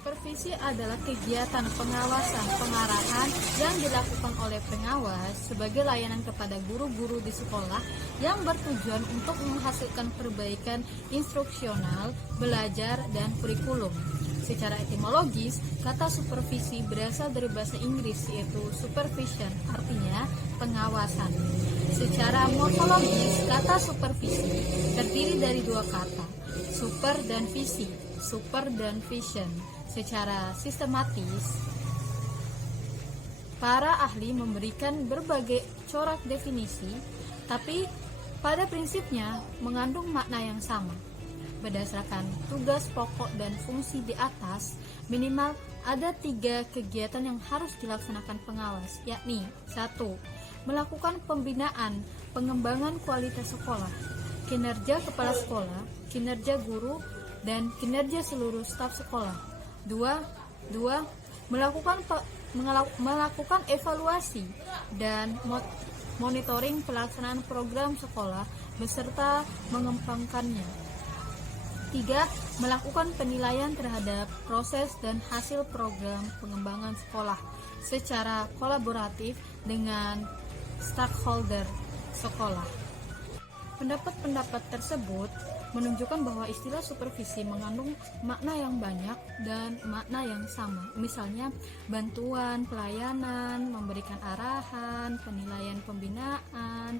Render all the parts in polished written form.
Supervisi adalah kegiatan pengawasan pengarahan yang dilakukan oleh pengawas sebagai layanan kepada guru-guru di sekolah yang bertujuan untuk menghasilkan perbaikan instruksional, belajar, dan kurikulum. Secara etimologis, kata supervisi berasal dari bahasa Inggris yaitu supervision, artinya pengawasan. Secara morfologis, kata supervisi terdiri dari dua kata, super dan visi, super dan vision. Secara sistematis, para ahli memberikan berbagai corak definisi, tapi pada prinsipnya mengandung makna yang sama. Berdasarkan tugas pokok dan fungsi di atas, minimal ada 3 kegiatan yang harus dilaksanakan pengawas, yakni 1. Melakukan pembinaan, pengembangan kualitas sekolah, kinerja kepala sekolah, kinerja guru, dan kinerja seluruh staf sekolah. 2. Melakukan evaluasi dan monitoring pelaksanaan program sekolah beserta mengembangkannya. 3. Melakukan penilaian terhadap proses dan hasil program pengembangan sekolah secara kolaboratif dengan stakeholder sekolah. Pendapat-pendapat tersebut menunjukkan bahwa istilah supervisi mengandung makna yang banyak dan makna yang sama. Misalnya, bantuan, pelayanan, memberikan arahan, penilaian pembinaan,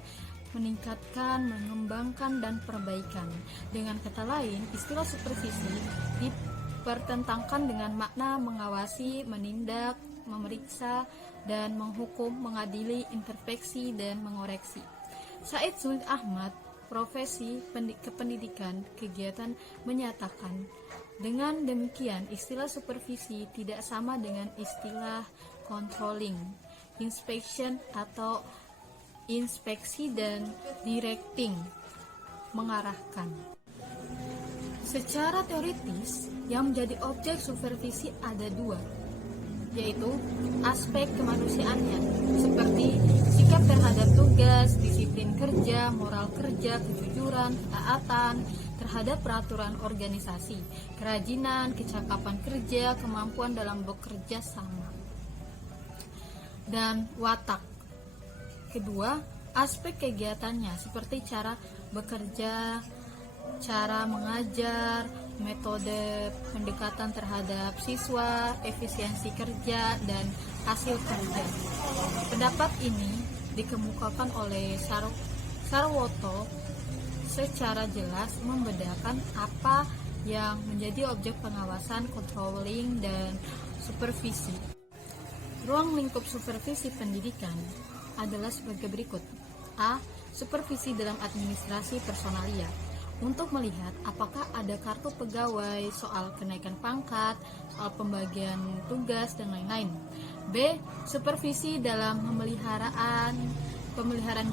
meningkatkan, mengembangkan, dan perbaikan. Dengan kata lain, istilah supervisi dipertentangkan dengan makna mengawasi, menindak, memeriksa, dan menghukum, mengadili, intervensi, dan mengoreksi. Said Zuhair Ahmad, Profesi Kependidikan Kegiatan, menyatakan, dengan demikian istilah supervisi tidak sama dengan istilah controlling, inspection atau inspeksi, dan directing, mengarahkan. Secara teoritis, yang menjadi objek supervisi ada 2, yaitu aspek kemanusiaannya, seperti sikap terhadap tugas, disiplin kerja, moral kerja, kejujuran, ketaatan terhadap peraturan organisasi, kerajinan, kecakapan kerja, kemampuan dalam bekerja sama, dan watak. Kedua, aspek kegiatannya seperti cara bekerja, cara mengajar, metode pendekatan terhadap siswa, efisiensi kerja, dan hasil kerja. Pendapat ini dikemukakan oleh Sarwoto secara jelas membedakan apa yang menjadi objek pengawasan, controlling, dan supervisi. Ruang lingkup supervisi pendidikan adalah sebagai berikut. A. Supervisi dalam administrasi personalia, untuk melihat apakah ada kartu pegawai, soal kenaikan pangkat, soal pembagian tugas, dan lain-lain. B. Supervisi dalam pemeliharaan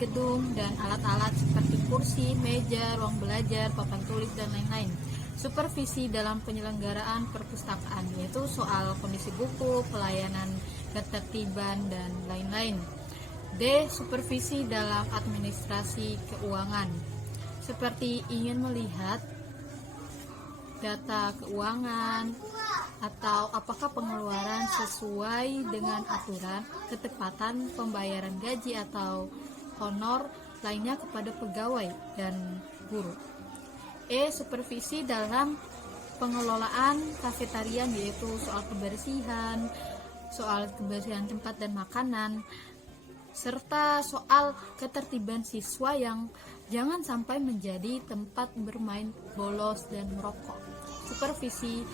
gedung dan alat-alat seperti kursi, meja, ruang belajar, papan tulis, dan lain-lain. Supervisi dalam penyelenggaraan perpustakaan, yaitu soal kondisi buku, pelayanan ketertiban, dan lain-lain. D. Supervisi dalam administrasi keuangan, seperti ingin melihat data keuangan atau apakah pengeluaran sesuai dengan aturan, ketepatan pembayaran gaji atau honor lainnya kepada pegawai dan guru. E. Supervisi dalam pengelolaan kafetarian, yaitu soal kebersihan tempat dan makanan, serta soal ketertiban siswa yang jangan sampai menjadi tempat bermain bolos dan merokok. Supervisi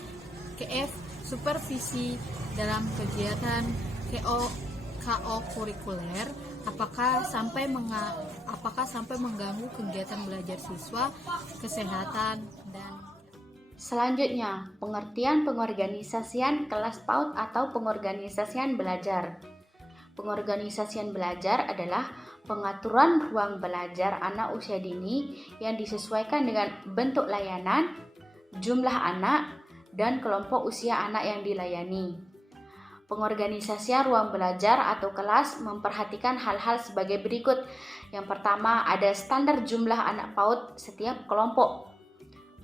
KF, supervisi dalam kegiatan KO kurikuler, apakah sampai mengganggu kegiatan belajar siswa, kesehatan, dan selanjutnya, pengertian pengorganisasian kelas PAUD atau pengorganisasian belajar. Pengorganisasian belajar adalah pengaturan ruang belajar anak usia dini yang disesuaikan dengan bentuk layanan, jumlah anak, dan kelompok usia anak yang dilayani. Pengorganisasian ruang belajar atau kelas memperhatikan hal-hal sebagai berikut. Yang pertama, ada standar jumlah anak PAUD setiap kelompok.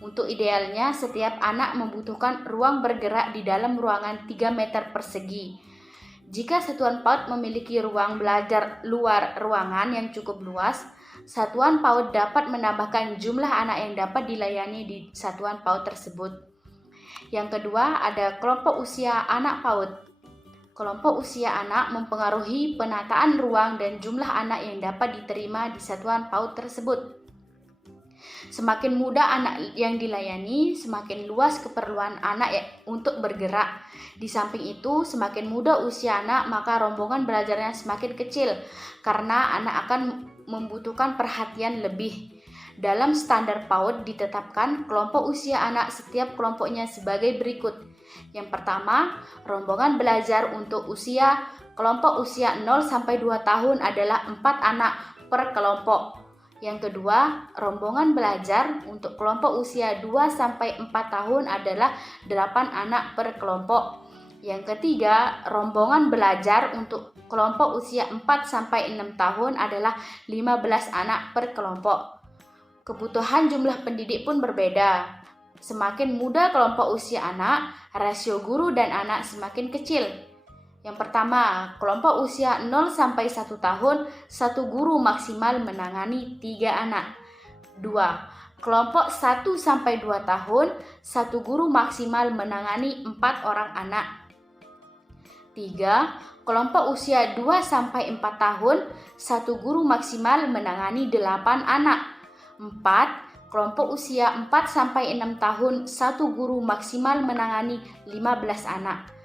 Untuk idealnya, setiap anak membutuhkan ruang bergerak di dalam ruangan 3 meter persegi. Jika satuan PAUD memiliki ruang belajar luar ruangan yang cukup luas, satuan PAUD dapat menambahkan jumlah anak yang dapat dilayani di satuan PAUD tersebut. Yang kedua, ada kelompok usia anak PAUD. Kelompok usia anak mempengaruhi penataan ruang dan jumlah anak yang dapat diterima di satuan PAUD tersebut. Semakin muda anak yang dilayani, semakin luas keperluan anak untuk bergerak. Di samping itu, semakin muda usia anak, maka rombongan belajarnya semakin kecil karena anak akan membutuhkan perhatian lebih. Dalam standar PAUD ditetapkan kelompok usia anak setiap kelompoknya sebagai berikut. Yang pertama, rombongan belajar untuk kelompok usia 0 sampai 2 tahun adalah 4 anak per kelompok. Yang kedua, rombongan belajar untuk kelompok usia 2 sampai 4 tahun adalah 8 anak per kelompok. Yang ketiga, rombongan belajar untuk kelompok usia 4 sampai 6 tahun adalah 15 anak per kelompok. Kebutuhan jumlah pendidik pun berbeda. Semakin muda kelompok usia anak, rasio guru dan anak semakin kecil. Yang pertama, kelompok usia 0 sampai 1 tahun, 1 guru maksimal menangani 3 anak. 2. Kelompok 1 sampai 2 tahun, 1 guru maksimal menangani 4 orang anak. 3. Kelompok usia 2 sampai 4 tahun, 1 guru maksimal menangani 8 anak. 4. Kelompok usia 4 sampai 6 tahun, 1 guru maksimal menangani 15 anak.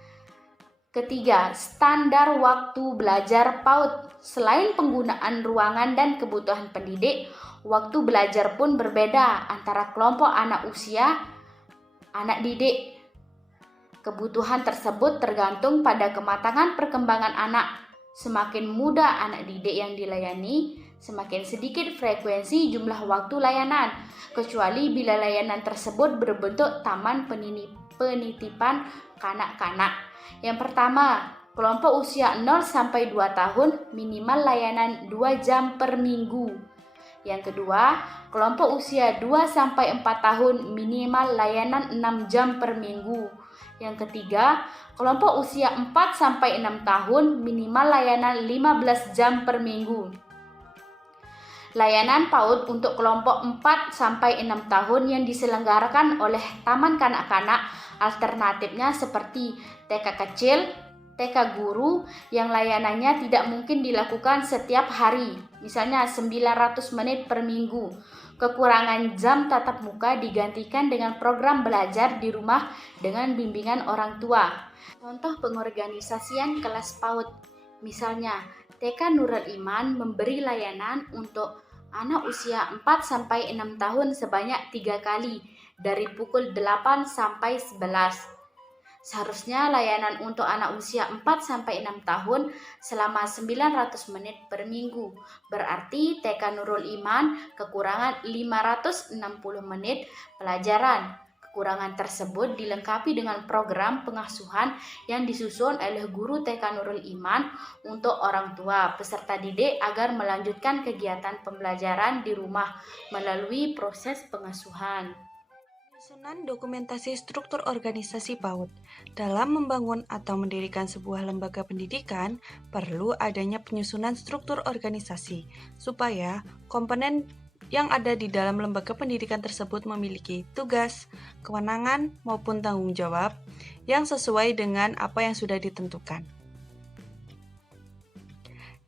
Ketiga, standar waktu belajar PAUD. Selain penggunaan ruangan dan kebutuhan pendidik, waktu belajar pun berbeda antara kelompok anak usia anak didik. Kebutuhan tersebut tergantung pada kematangan perkembangan anak. Semakin muda anak didik yang dilayani, semakin sedikit frekuensi jumlah waktu layanan, kecuali bila layanan tersebut berbentuk taman penitipan kanak-kanak. Yang pertama, kelompok usia 0 sampai 2 tahun minimal layanan 2 jam per minggu. Yang kedua, kelompok usia 2 sampai 4 tahun minimal layanan 6 jam per minggu. Yang ketiga, kelompok usia 4 sampai 6 tahun minimal layanan 15 jam per minggu. Layanan PAUD untuk kelompok 4 sampai 6 tahun yang diselenggarakan oleh Taman Kanak-kanak alternatifnya seperti TK kecil, TK guru yang layanannya tidak mungkin dilakukan setiap hari, misalnya 900 menit per minggu. Kekurangan jam tatap muka digantikan dengan program belajar di rumah dengan bimbingan orang tua. Contoh pengorganisasian kelas PAUD, misalnya TK Nurul Iman memberi layanan untuk anak usia 4 sampai 6 tahun sebanyak 3 kali dari pukul 8 sampai 11. Seharusnya layanan untuk anak usia 4 sampai 6 tahun selama 900 menit per minggu. Berarti TK Nurul Iman kekurangan 560 menit pelajaran. Kekurangan tersebut dilengkapi dengan program pengasuhan yang disusun oleh guru TK Nurul Iman untuk orang tua peserta didik agar melanjutkan kegiatan pembelajaran di rumah melalui proses pengasuhan. Penyusunan dokumentasi struktur organisasi PAUD. Dalam membangun atau mendirikan sebuah lembaga pendidikan, perlu adanya penyusunan struktur organisasi, supaya komponen yang ada di dalam lembaga pendidikan tersebut memiliki tugas, kewenangan, maupun tanggung jawab yang sesuai dengan apa yang sudah ditentukan.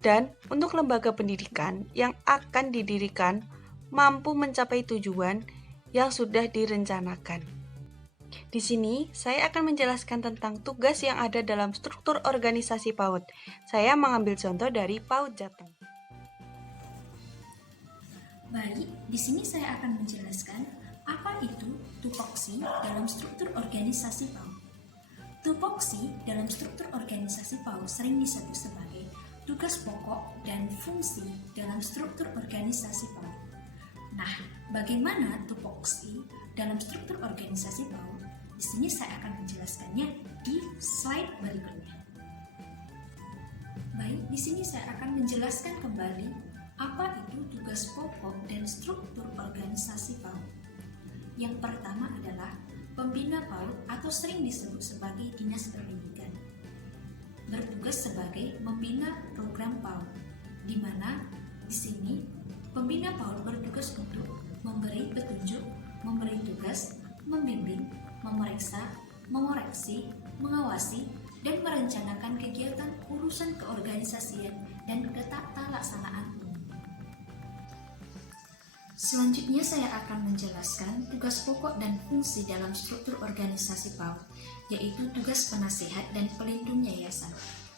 Dan untuk lembaga pendidikan yang akan didirikan mampu mencapai tujuan yang sudah direncanakan. Di sini, saya akan menjelaskan tentang tugas yang ada dalam struktur organisasi PAUD. Saya mengambil contoh dari PAUD Jateng. Baik, di sini saya akan menjelaskan apa itu tupoksi dalam struktur organisasi PAUD. Tupoksi dalam struktur organisasi PAUD sering disebut sebagai tugas pokok dan fungsi dalam struktur organisasi PAUD. Nah, bagaimana tupoksi dalam struktur organisasi PAUD? Di sini saya akan menjelaskannya di slide berikutnya. Baik, di sini saya akan menjelaskan kembali apa itu tugas pokok dan struktur organisasi PAUD. Yang pertama adalah pembina PAUD atau sering disebut sebagai Dinas Pendidikan. Bertugas sebagai membina program PAUD, di mana di sini pembina PAUD bertugas untuk memberi petunjuk, memberi tugas, membimbing, memeriksa, mengoreksi, mengawasi, dan merencanakan kegiatan urusan keorganisasian dan ketata laksanaan umum. Selanjutnya saya akan menjelaskan tugas pokok dan fungsi dalam struktur organisasi PAUD, yaitu tugas penasihat dan pelindung yayasan.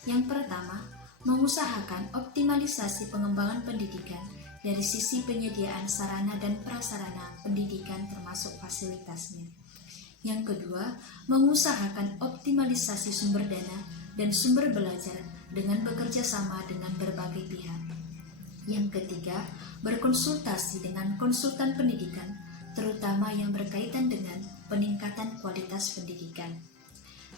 Yang pertama, mengusahakan optimalisasi pengembangan pendidikan dari sisi penyediaan sarana dan prasarana pendidikan termasuk fasilitasnya. Yang kedua, mengusahakan optimalisasi sumber dana dan sumber belajar dengan bekerja sama dengan berbagai pihak. Yang ketiga, berkonsultasi dengan konsultan pendidikan, terutama yang berkaitan dengan peningkatan kualitas pendidikan.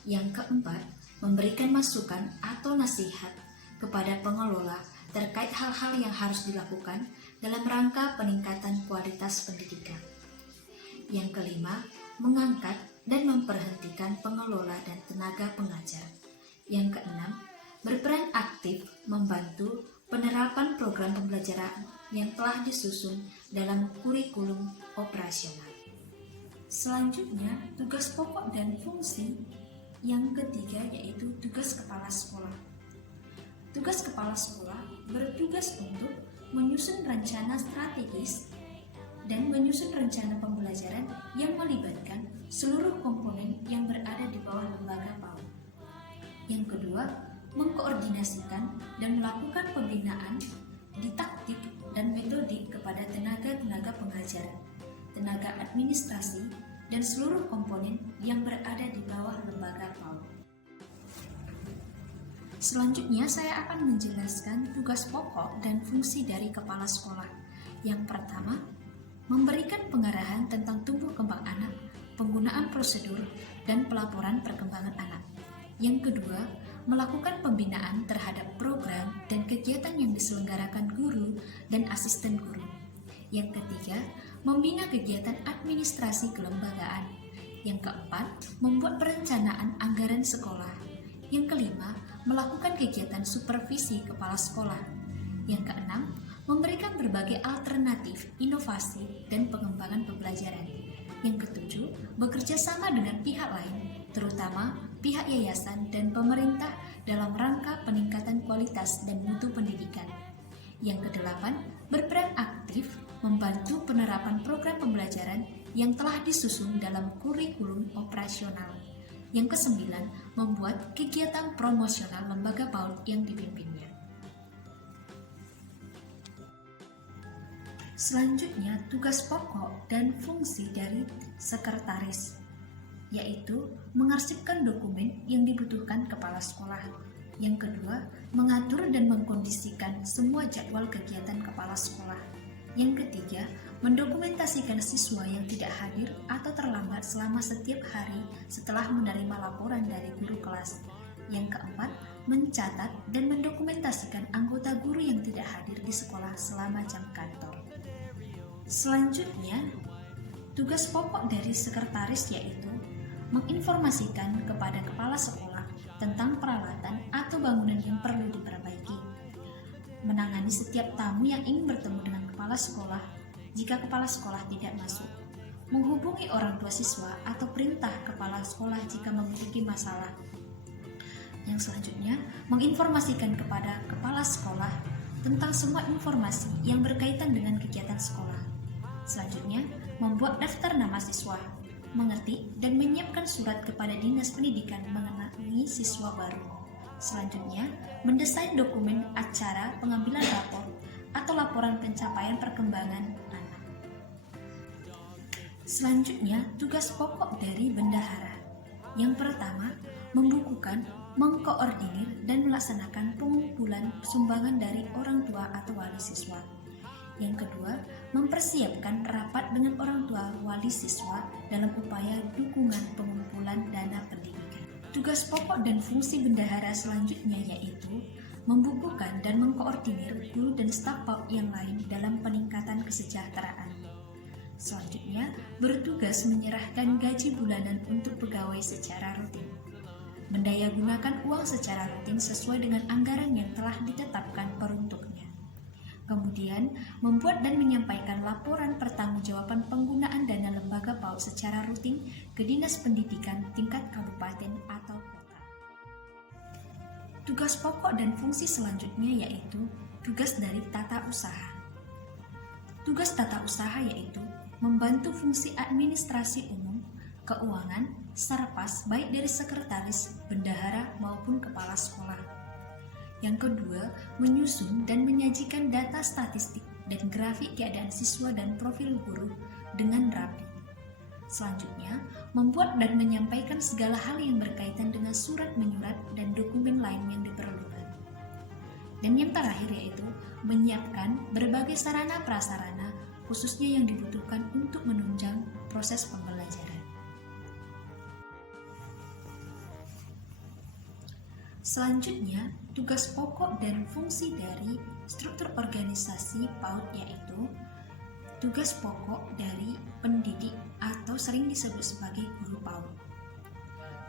Yang keempat, memberikan masukan atau nasihat kepada pengelola terkait hal-hal yang harus dilakukan dalam rangka peningkatan kualitas pendidikan. Yang kelima, mengangkat dan memperhentikan pengelola dan tenaga pengajar. Yang keenam, berperan aktif membantu penerapan program pembelajaran yang telah disusun dalam kurikulum operasional. Selanjutnya, tugas pokok dan fungsi yang ketiga yaitu tugas kepala sekolah. Tugas kepala sekolah bertugas untuk menyusun rencana strategis dan menyusun rencana pembelajaran yang melibatkan seluruh komponen yang berada di bawah lembaga PAUD. Yang kedua, mengkoordinasikan dan melakukan pembinaan didaktik dan metodik kepada tenaga-tenaga pengajar, tenaga administrasi, dan seluruh komponen yang berada di bawah lembaga PAUD. Selanjutnya saya akan menjelaskan tugas pokok dan fungsi dari kepala sekolah. Yang pertama, memberikan pengarahan tentang tumbuh kembang anak, penggunaan prosedur, dan pelaporan perkembangan anak. Yang kedua, melakukan pembinaan terhadap program dan kegiatan yang diselenggarakan guru dan asisten guru. Yang ketiga, membina kegiatan administrasi kelembagaan. Yang keempat, membuat perencanaan anggaran sekolah. Yang kelima, melakukan kegiatan supervisi kepala sekolah. Yang keenam, memberikan berbagai alternatif, inovasi, dan pengembangan pembelajaran. Yang ketujuh, bekerja sama dengan pihak lain, terutama pihak yayasan dan pemerintah dalam rangka peningkatan kualitas dan mutu pendidikan. Yang kedelapan, berperan aktif membantu penerapan program pembelajaran yang telah disusun dalam kurikulum operasional. Yang kesembilan, membuat kegiatan promosional lembaga PAUD yang dipimpinnya. Selanjutnya, tugas pokok dan fungsi dari sekretaris, yaitu mengarsipkan dokumen yang dibutuhkan kepala sekolah. Yang kedua, mengatur dan mengkondisikan semua jadwal kegiatan kepala sekolah. Yang ketiga, mendokumentasikan siswa yang tidak hadir atau terlambat selama setiap hari setelah menerima laporan dari guru kelas. Yang keempat, mencatat dan mendokumentasikan anggota guru yang tidak hadir di sekolah selama jam kantor. Selanjutnya, tugas pokok dari sekretaris yaitu menginformasikan kepada kepala sekolah tentang peralatan atau bangunan yang perlu diperbaiki, menangani setiap tamu yang ingin bertemu dengan kepala sekolah jika kepala sekolah tidak masuk, menghubungi orang tua siswa atau perintah kepala sekolah jika memiliki masalah. Yang selanjutnya, menginformasikan kepada kepala sekolah tentang semua informasi yang berkaitan dengan kegiatan sekolah. Selanjutnya, membuat daftar nama siswa, mengetik dan menyiapkan surat kepada Dinas Pendidikan mengenai siswa baru. Selanjutnya, mendesain dokumen acara pengambilan rapor atau laporan pencapaian perkembangan anak. Selanjutnya, tugas pokok dari bendahara. Yang pertama, membukukan, mengkoordinir, dan melaksanakan pengumpulan sumbangan dari orang tua atau wali siswa. Yang kedua, mempersiapkan rapat dengan orang tua wali siswa dalam upaya dukungan pengumpulan dana pendidikan. Tugas pokok dan fungsi bendahara selanjutnya yaitu membukukan dan mengkoordinir guru dan staf PAUD yang lain dalam peningkatan kesejahteraan. Selanjutnya, bertugas menyerahkan gaji bulanan untuk pegawai secara rutin. Mendayagunakan uang secara rutin sesuai dengan anggaran yang telah ditetapkan peruntuknya. Kemudian, membuat dan menyampaikan laporan pertanggungjawaban penggunaan dana lembaga PAUD secara rutin ke Dinas Pendidikan tingkat kabupaten atau kota. Tugas pokok dan fungsi selanjutnya yaitu tugas dari tata usaha. Tugas tata usaha yaitu membantu fungsi administrasi umum, keuangan, sarpas baik dari sekretaris, bendahara maupun kepala sekolah. Yang kedua, menyusun dan menyajikan data statistik dan grafik keadaan siswa dan profil guru dengan rapi. Selanjutnya, membuat dan menyampaikan segala hal yang berkaitan dengan surat menyurat dan dokumen lain yang diperlukan. Dan yang terakhir yaitu menyiapkan berbagai sarana prasarana khususnya yang dibutuhkan untuk menunjang proses pembelajaran. Selanjutnya, tugas pokok dan fungsi dari struktur organisasi PAUD yaitu tugas pokok dari pendidik atau sering disebut sebagai guru PAUD.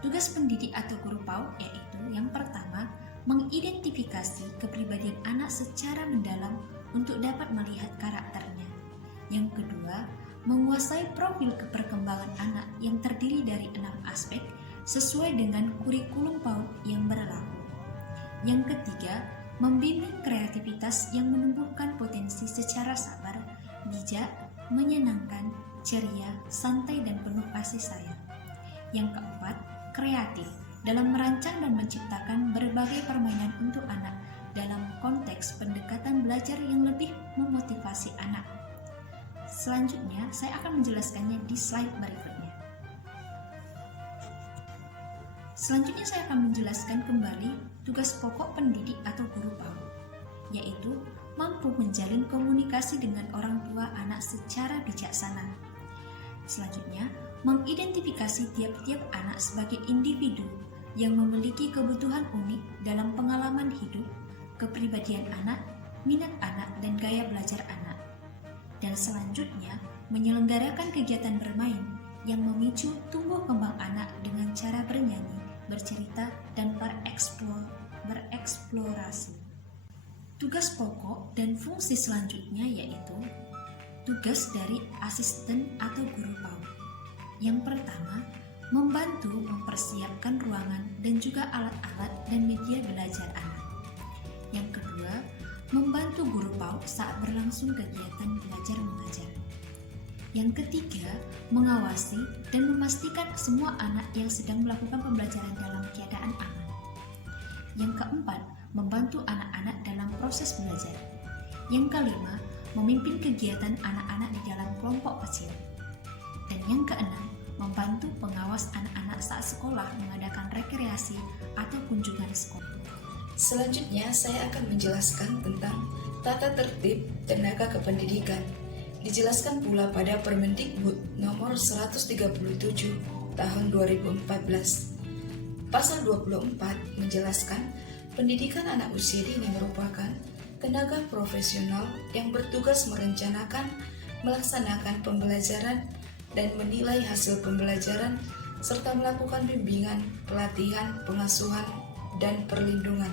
Tugas pendidik atau guru PAUD yaitu yang pertama, mengidentifikasi kepribadian anak secara mendalam untuk dapat melihat karakternya. Yang kedua, menguasai profil keperkembangan anak yang terdiri dari 6 aspek sesuai dengan kurikulum PAUD yang berlaku. Yang ketiga, membimbing kreativitas yang menumbuhkan potensi secara sabar, bijak, menyenangkan, ceria, santai, dan penuh kasih sayang. Yang keempat, kreatif dalam merancang dan menciptakan berbagai permainan untuk anak dalam konteks pendekatan belajar yang lebih memotivasi anak. Selanjutnya, saya akan menjelaskannya di slide berikutnya. Selanjutnya saya akan menjelaskan kembali tugas pokok pendidik atau guru PAUD, yaitu mampu menjalin komunikasi dengan orang tua anak secara bijaksana. Selanjutnya, mengidentifikasi tiap-tiap anak sebagai individu yang memiliki kebutuhan unik dalam pengalaman hidup, kepribadian anak, minat anak, dan gaya belajar anak. Dan selanjutnya, menyelenggarakan kegiatan bermain yang memicu tumbuh kembang anak dengan cara bernyanyi, bercerita, dan bereksplorasi. Tugas pokok dan fungsi selanjutnya yaitu tugas dari asisten atau guru PAUD. Yang pertama, membantu mempersiapkan ruangan dan juga alat-alat dan media belajar anak. Yang kedua, membantu guru PAUD saat berlangsung kegiatan belajar mengajar. Yang ketiga, mengawasi dan memastikan semua anak yang sedang melakukan pembelajaran dalam keadaan aman. Yang keempat, membantu anak-anak dalam proses belajar. Yang kelima, memimpin kegiatan anak-anak di dalam kelompok kecil. Dan yang keenam, membantu pengawas anak-anak saat sekolah mengadakan rekreasi atau kunjungan sekolah. Selanjutnya, saya akan menjelaskan tentang tata tertib tenaga kependidikan. Dijelaskan pula pada Permendikbud nomor 137 tahun 2014. Pasal 24 menjelaskan pendidikan anak usia dini merupakan tenaga profesional yang bertugas merencanakan, melaksanakan pembelajaran, dan menilai hasil pembelajaran, serta melakukan bimbingan, pelatihan, pengasuhan, dan perlindungan.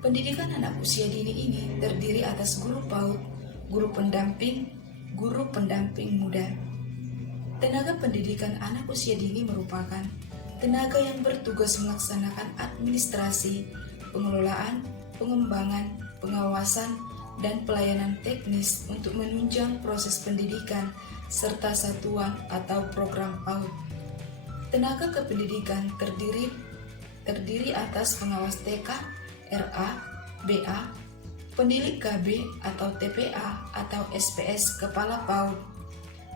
Pendidikan anak usia dini ini terdiri atas guru PAUD, guru pendamping muda. Tenaga pendidikan anak usia dini merupakan tenaga yang bertugas melaksanakan administrasi, pengelolaan, pengembangan, pengawasan, dan pelayanan teknis untuk menunjang proses pendidikan serta satuan atau program PAUD. Tenaga kependidikan terdiri atas pengawas TK, RA, BA, pendidik KB atau TPA atau SPS kepala PAUD,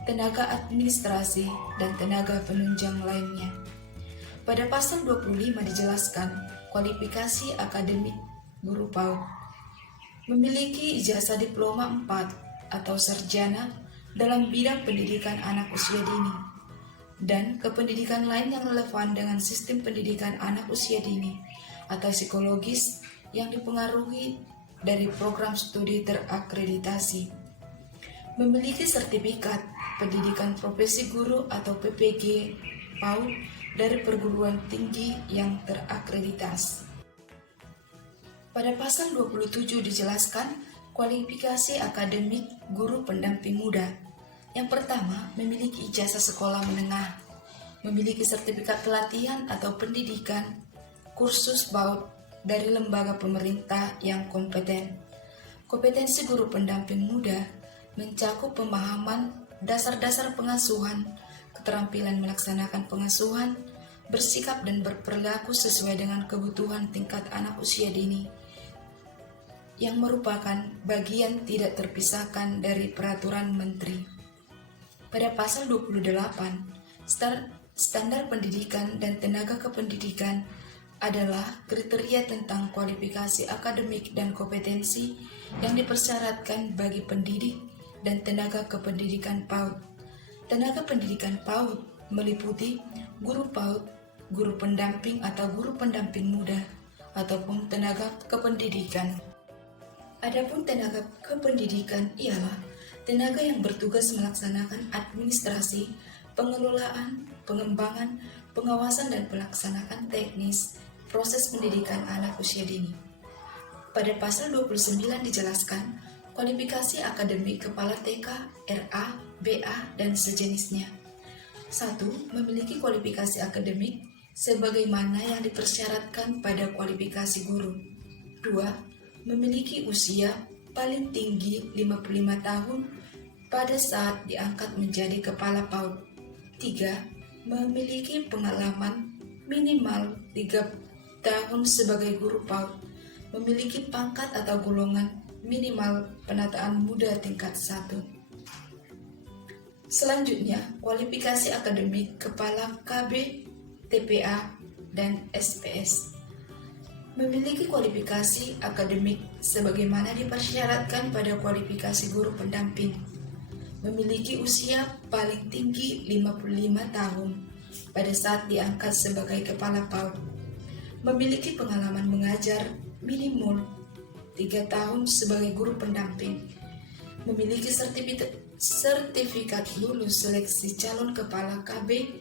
tenaga administrasi, dan tenaga penunjang lainnya. Pada pasal 25 dijelaskan kualifikasi akademik guru PAUD. Memiliki ijazah diploma 4 atau sarjana dalam bidang pendidikan anak usia dini dan kependidikan lain yang relevan dengan sistem pendidikan anak usia dini atau psikologis yang dipengaruhi dari program studi terakreditasi. Memiliki sertifikat pendidikan profesi guru atau PPG PAUD dari perguruan tinggi yang terakreditasi. Pada pasal 27 dijelaskan kualifikasi akademik guru pendamping muda. Yang pertama, memiliki ijazah sekolah menengah, memiliki sertifikat pelatihan atau pendidikan, kursus PAUD dari lembaga pemerintah yang kompeten. Kompetensi guru pendamping muda mencakup pemahaman dasar-dasar pengasuhan, keterampilan melaksanakan pengasuhan, bersikap dan berperilaku sesuai dengan kebutuhan tingkat anak usia dini, yang merupakan bagian tidak terpisahkan dari peraturan menteri. Pada pasal 28, standar pendidikan dan tenaga kependidikan adalah kriteria tentang kualifikasi akademik dan kompetensi yang dipersyaratkan bagi pendidik dan tenaga kependidikan PAUD. Tenaga pendidikan PAUD meliputi guru PAUD, guru pendamping atau guru pendamping muda, ataupun tenaga kependidikan. Adapun tenaga kependidikan ialah tenaga yang bertugas melaksanakan administrasi, pengelolaan, pengembangan, pengawasan dan pelaksanaan teknis proses pendidikan anak usia dini. Pada pasal 29 dijelaskan kualifikasi akademik kepala TK, RA, BA, dan sejenisnya. 1. Memiliki kualifikasi akademik sebagaimana yang dipersyaratkan pada kualifikasi guru. 2. Memiliki usia paling tinggi 55 tahun pada saat diangkat menjadi kepala PAUD. 3. Memiliki pengalaman minimal 3 tahun sebagai guru PAUD, memiliki pangkat atau golongan minimal penataan muda tingkat 1. Selanjutnya, kualifikasi akademik kepala KB, TPA, dan SPS. Memiliki kualifikasi akademik sebagaimana dipersyaratkan pada kualifikasi guru pendamping. Memiliki usia paling tinggi 55 tahun pada saat diangkat sebagai kepala PAUD. Memiliki pengalaman mengajar minimal 3 tahun sebagai guru pendamping, memiliki sertifikat lulus seleksi calon kepala KB,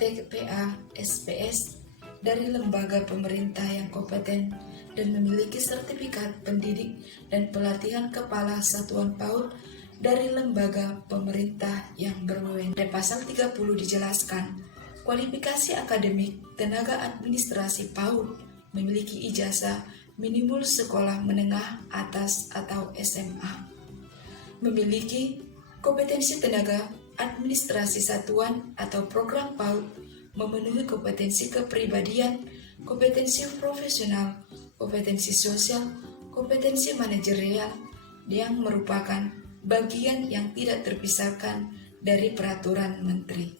TPA, SPS dari lembaga pemerintah yang kompeten dan memiliki sertifikat pendidik dan pelatihan kepala satuan PAUD dari lembaga pemerintah yang berwenang. Pada pasal 30 dijelaskan, kualifikasi akademik tenaga administrasi PAUD memiliki ijazah minimal sekolah menengah atas atau SMA, memiliki kompetensi tenaga administrasi satuan atau program PAUD, memenuhi kompetensi kepribadian, kompetensi profesional, kompetensi sosial, kompetensi manajerial yang merupakan bagian yang tidak terpisahkan dari peraturan menteri.